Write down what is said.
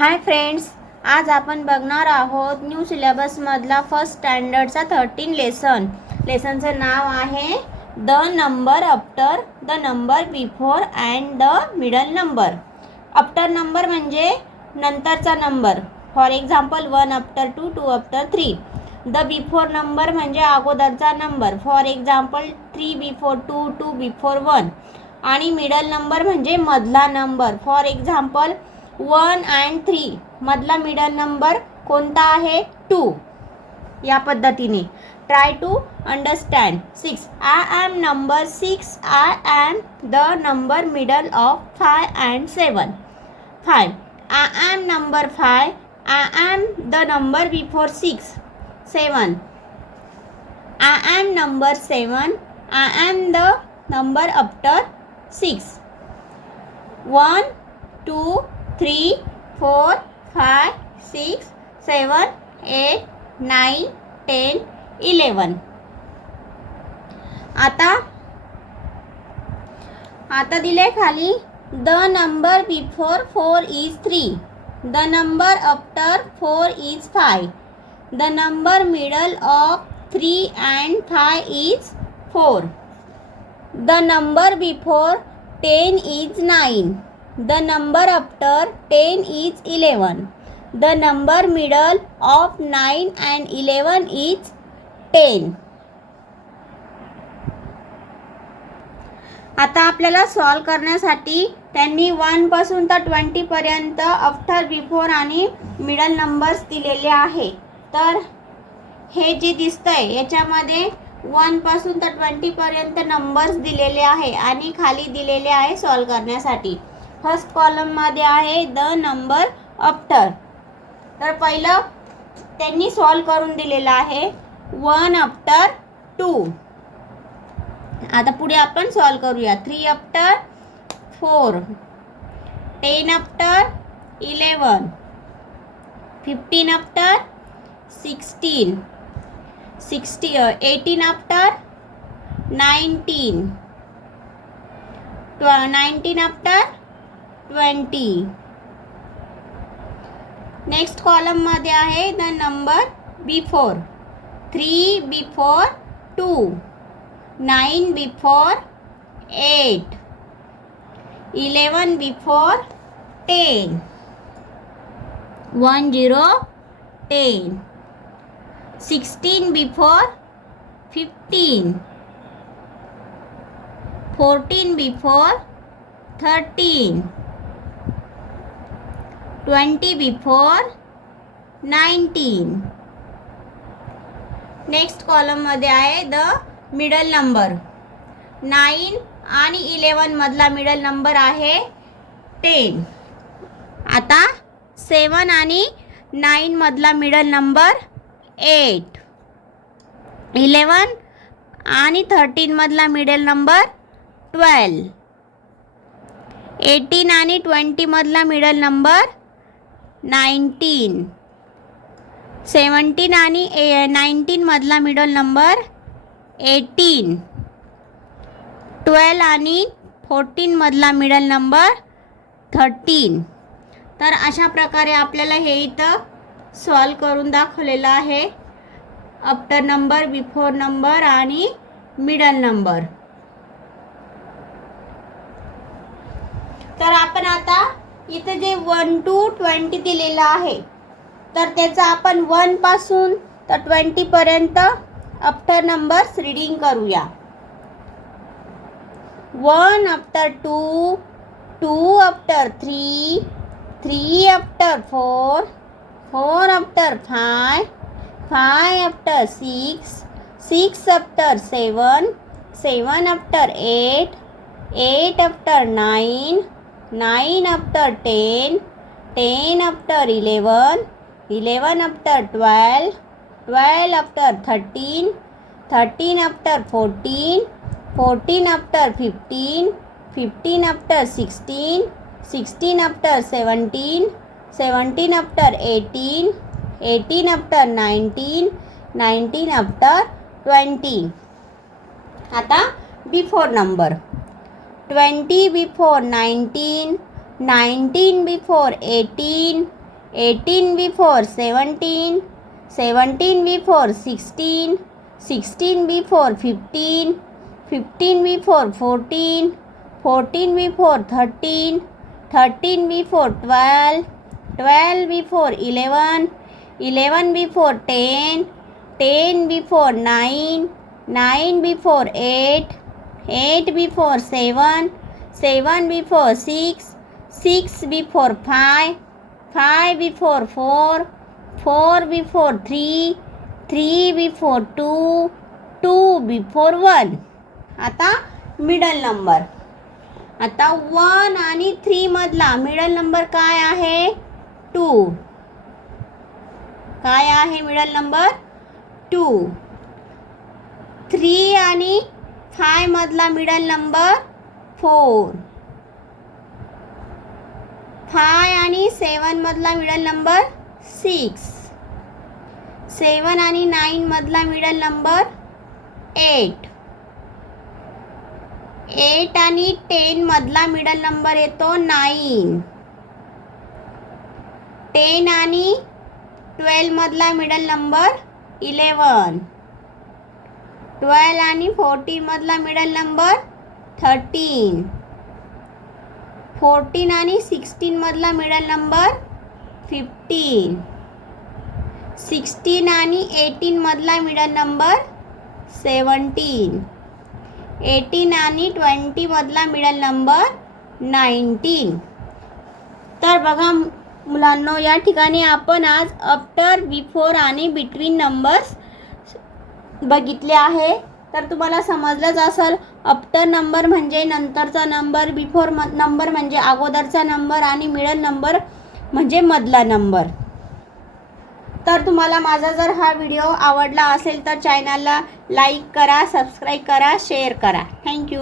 Hi friends, आज आपण बघणार आहोत न्यू सिलेबसमधला फर्स्ट स्टँडर्डचा 13 लेसनचं नाव आहे the number after the number before and the middle number. After number म्हणजे नंतरचा number, for example 1 after 2, 2 after 3. The before number म्हणजे अगोदरचा number, for example 3 before 2, 2 before 1. आणि मिडल नंबर म्हणजे मधला नंबर, फॉर एक्झाम्पल 1 and 3 मधला middle number कोणता आहे? 2. या पद्धतीने try to understand. 6 I am number 6. I am the number middle of 5 and 7. 5 I am number 5. I am the number before 6. 7 I am number 7. I am the number after 6. 1 2 3 4 5 6 7 8 9 10 11. आता दिले खाली the number before 4 is 3. The number after 4 is 5. The number middle of 3 and 5 is 4. The number before 10 is 9. The number after 10 is 11. The number middle of 9 and 11 is 10. आता आपल्याला solve करण्यासाठी त्यांनी 1 पासून तर 20 पर्यंत आफ्टर बिफोर आणि middle numbers दिलेले आहे. तर हे जे दिसतंय याच्यामध्ये 1 पासून तर 20 पर्यंत नंबर्स दिलेले आहे आणि खाली दिलेले आहे सॉल्व करण्यासाठी. फर्स्ट कॉलममध्ये आहे द नंबर आफ्टर. तर पहिलं त्यांनी सॉल्व करून दिलेलं आहे 1 आफ्टर 2. आता पुढे आपण सॉल्व करूया. 3 after 4. 10 after 11. 15 after 16. 18 after 19. 19 after 20. Next कॉलममध्ये आहे the number before. 3 before 2. 9 before 8. 11 before 10. 1 0 10. 16 before 15. 14 before 13. 20 before 19. Next कॉलममध्ये आहे द मिडल नंबर. 9 आणि 11 मधला मिडल नंबर आहे 10. आता 7 आणि 9 मधला मिडल नंबर 8. 11 आणि 13 मधला मिडल नंबर 12. 18 आणि 20 मधला मिडल नंबर 19. 17 आणि 19 मधला मिडल नंबर 18. 12 आणि 14 मधला मिडल नंबर 13. तर अशा प्रकारे आपल्याला हे इथं सॉल्व करून दाखवलेलं आहे आफ्टर नंबर, बिफोर नंबर आणि मिडल नंबर. तर आपण आता इथे जे 1 to 20 दिलेलं आहे तर त्याचा आपण 1 पासून तर 20 पर्यंत आफ्टर नंबर्स रीडिंग करूया. 1 after 2. 2 after 3. 3 after 4. 4 after 5. 5 after 6. 6 after 7. 7 after 8. 8 after 9. 9 after 10. 10 after 11. 11 after 12. 12 after 13. 13 after 14. 14 after 15. 15 after 16. 16 after 17. 17 after 18. 18 after 19. 19 after 20. आता before number. 20 before 19. 19 before 18. 18 before 17, 17 before 16, 16 before 15, 15 before 14, 14 before 13, 13 before 12, 12 before 11, 11 before 10, 10 before 9, 9 before 8, 8 before 7, 7 before 6, 6 before 5, 5 before 4, 4 before 3, 3 before 2, 2 before 1. आता middle number. आता 1 आणि 3 मधला middle number काय आहे? 2. काय आहे middle number? 2. 3 आणि 5 मधला मिडल नंबर 4. 5 आणि 7 मधला मिडल नंबर 6. 7 आणि 9 मधला मिडल नंबर 8. 8 आणि 10 मधला मिडल नंबर येतो 9. 10 आणि 12 मधला मिडल नंबर 11. 12 आणि 14 मधला मिडल नंबर 13. 14 आणि 16 मधला मिडल नंबर 15. 16 आणि 18 मधला मिडल नंबर 17. 18 आणि 20 मधला मिडल नंबर 19. तर बघा मुलांनो, या ठिकाणी आपण आज आफ्टर, बिफोर आणि बिटवीन नंबर्स बघितले आहे. तर तुम्हाला समजलंच असेल, आफ्टर नंबर म्हणजे नंतरचा नंबर, बिफोर नंबर म्हणजे अगोदरचा नंबर आणि मिडल नंबर म्हणजे मधला नंबर. तर तुम्हाला माझा जर हा व्हिडिओ आवडला असेल तर चॅनलला लाईक करा, सबस्क्राईब करा, शेअर करा. थँक्यू.